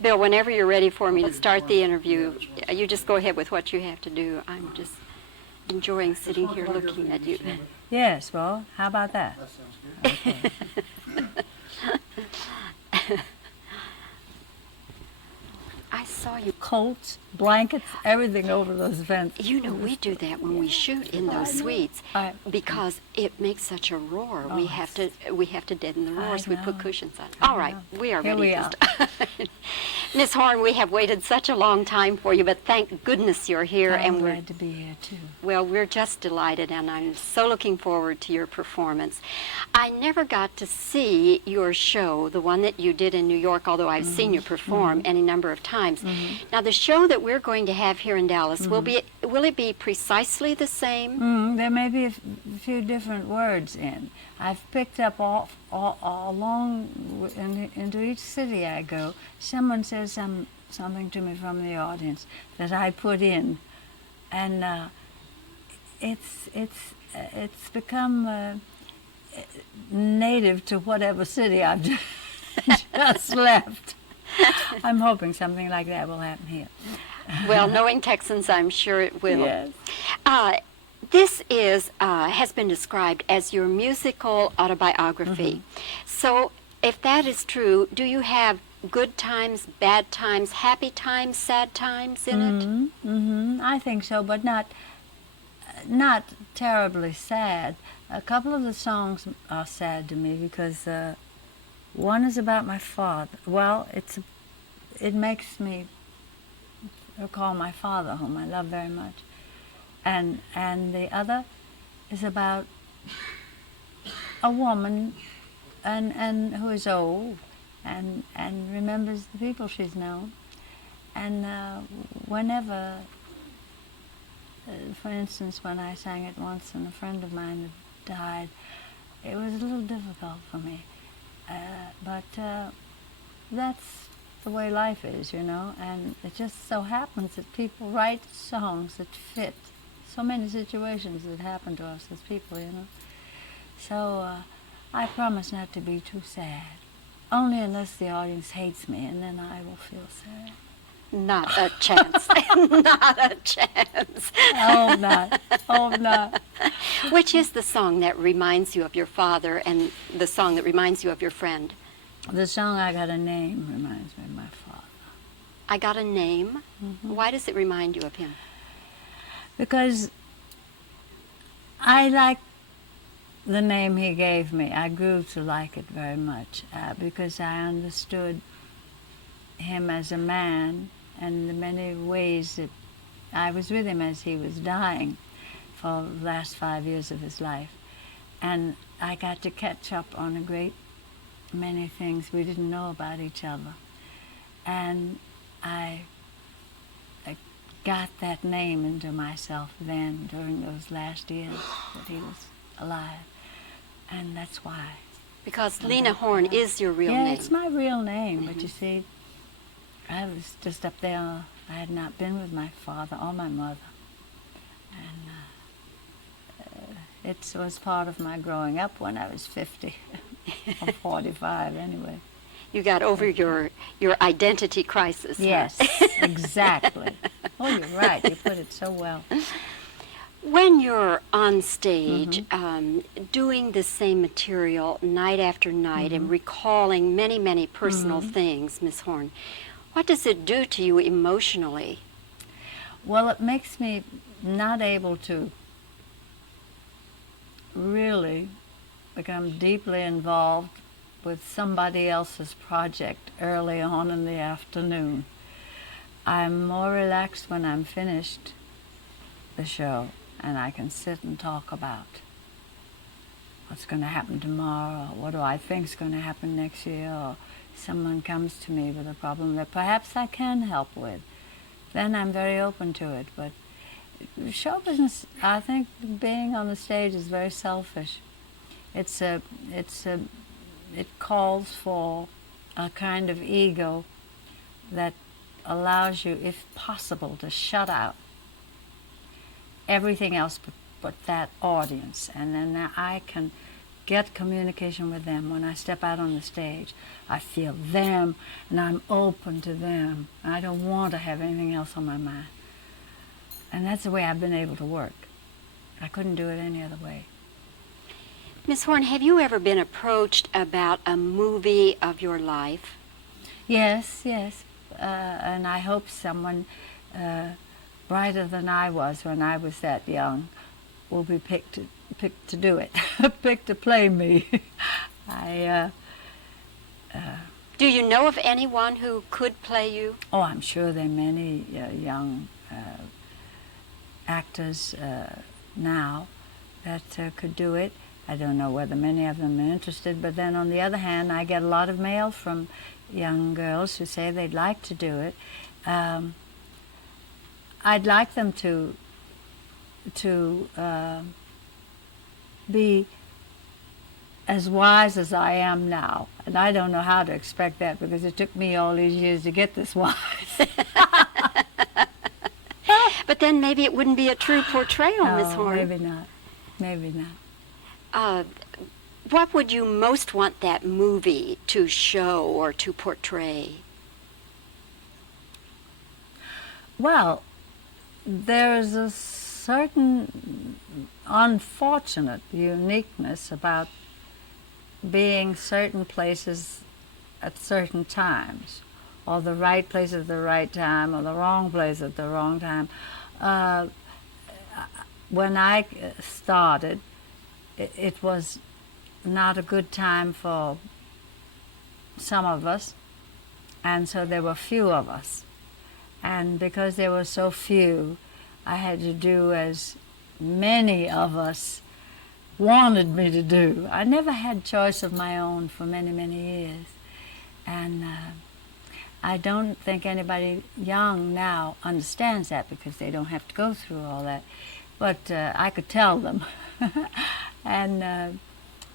Bill, whenever you're ready for me to start the interview, you just go ahead with what you have to do. I'm just enjoying sitting here looking at you. Yes, well, how about that? That sounds good. Okay. I saw you. Coats, blankets, everything over those vents. You know, we do that when we shoot in those suites because it makes such a roar. We have to deaden the roar, so we put cushions on. All right, we are ready to start. Miss Horne, we have waited such a long time for you, but thank goodness you're here. I'm glad to be here, too. Well, we're just delighted, and I'm so looking forward to your performance. I never got to see your show, the one that you did in New York, although I've seen you perform any number of times. Now, the show that we're going to have here in Dallas, will it be precisely the same? There may be a few different words in. I've picked up all along into each city I go. Someone says something to me from the audience that I put in, and it's become native to whatever city I've just left. I'm hoping something like that will happen here. Well, knowing Texans, I'm sure it will. Yes. This has been described as your musical autobiography. So, if that is true, do you have good times, bad times, happy times, sad times in it? I think so, but not terribly sad. A couple of the songs are sad to me because one is about my father. Well, it makes me recall my father, whom I love very much. And the other is about a woman and who is old and remembers the people she's known. And whenever, for instance, when I sang it once and a friend of mine had died, it was a little difficult for me. But that's the way life is, you know, and it just so happens that people write songs that fit so many situations that happen to us as people, you know. So I promise not to be too sad, only unless the audience hates me, and then I will feel sad. Not a chance. Not a chance. I hope not. Hope not. Which is the song that reminds you of your father and the song that reminds you of your friend? The song I Got a Name reminds me of my father. I Got a Name? Why does it remind you of him? Because I like the name he gave me. I grew to like it very much because I understood him as a man and the many ways that I was with him as he was dying for the last 5 years of his life. And I got to catch up on a great many things we didn't know about each other. And I got that name into myself then during those last years that he was alive. And that's why. Because Lena Horne is your real name. Yeah, it's my real name, but you see, I was just up there. I had not been with my father or my mother. And it was part of my growing up when I was 50, or 45 anyway. You got over your identity crisis. Yes, exactly. Oh, you're right. You put it so well. When you're on stage doing the same material night after night and recalling many, many personal things, Miss Horne, what does it do to you emotionally? Well, it makes me not able to really become deeply involved with somebody else's project early on in the afternoon. I'm more relaxed when I'm finished the show and I can sit and talk about what's going to happen tomorrow, or what do I think is going to happen next year, or someone comes to me with a problem that perhaps I can help with. Then I'm very open to it. But show business, I think being on the stage is very selfish. It calls for a kind of ego that allows you, if possible, to shut out everything else but that audience. And then I can get communication with them. When I step out on the stage, I feel them, and I'm open to them. I don't want to have anything else on my mind. And that's the way I've been able to work. I couldn't do it any other way. Miss Horne, have you ever been approached about a movie of your life? Yes, yes. And I hope someone brighter than I was when I was that young will be picked to do it, picked to play me. Do you know of anyone who could play you? Oh, I'm sure there are many young actors now that could do it. I don't know whether many of them are interested, but then on the other hand, I get a lot of mail from young girls who say they'd like to do it. I'd like them to be as wise as I am now, and I don't know how to expect that because it took me all these years to get this wise. But then maybe it wouldn't be a true portrayal, Miss Horne. Maybe not. Maybe not. What would you most want that movie to show or to portray? Well, there's a certain unfortunate uniqueness about being certain places at certain times, or the right place at the right time, or the wrong place at the wrong time. When I started, it was not a good time for some of us, and so there were few of us. And because there were so few, I had to do as many of us wanted me to do. I never had choice of my own for many, many years. And I don't think anybody young now understands that because they don't have to go through all that. But I could tell them. And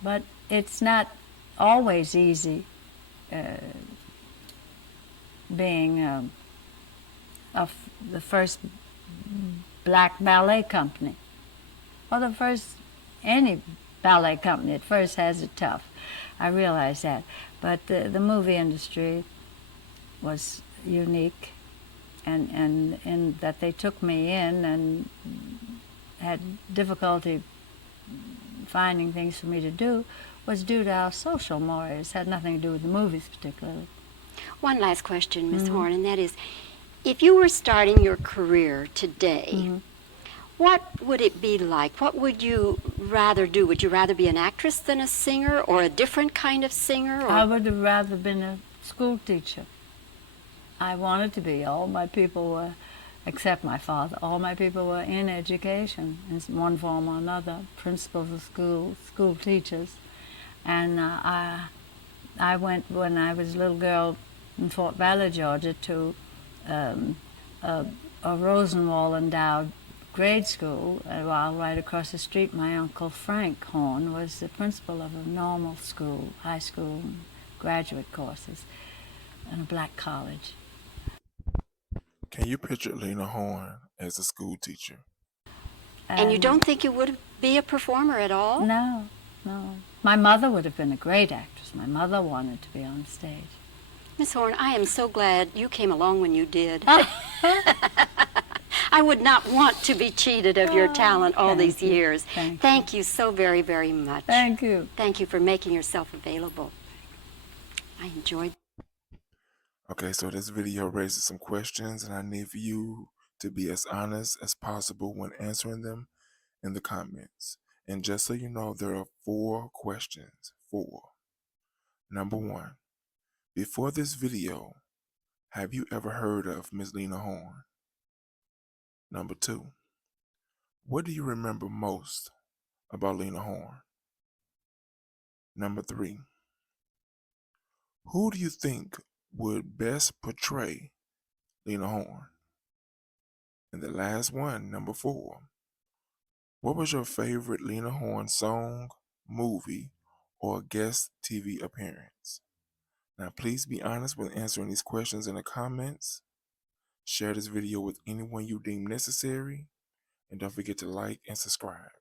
but it's not always easy being the first black ballet company, or the first any ballet company. At first has it tough. I realize that. But the movie industry was unique, and in that they took me in and had difficulty finding things for me to do was due to our social mores. It had nothing to do with the movies particularly. One last question, Miss Horne, and that is, if you were starting your career today, what would it be like? What would you rather do? Would you rather be an actress than a singer, or a different kind of singer? Or? I would have rather been a school teacher. I wanted to be. All my people were, except my father, all my people were in education in one form or another, principals of schools, school teachers. And I went, when I was a little girl in Fort Valley, Georgia, to a Rosenwall endowed grade school, while right across the street my Uncle Frank Horne was the principal of a normal school, high school, and graduate courses, in a black college. Can you picture Lena Horne as a school teacher? And you don't think you would be a performer at all? No, no. My mother would have been a great actress. My mother wanted to be on stage. Miss Horne, I am so glad you came along when you did. I would not want to be cheated of your talent all these years. Thank you so very, very much. Thank you. Thank you for making yourself available. I enjoyed. Okay, so this video raises some questions, and I need for you to be as honest as possible when answering them in the comments. And just so you know, there are 4 questions. 4. Number 1, before this video, have you ever heard of Miss Lena Horne? Number 2, what do you remember most about Lena Horne? Number 3, who do you think would best portray Lena Horne? And the last one, number 4, what was your favorite Lena Horne song, movie, or guest TV appearance? Now please be honest when answering these questions in the comments. Share this video with anyone you deem necessary, and don't forget to like and subscribe.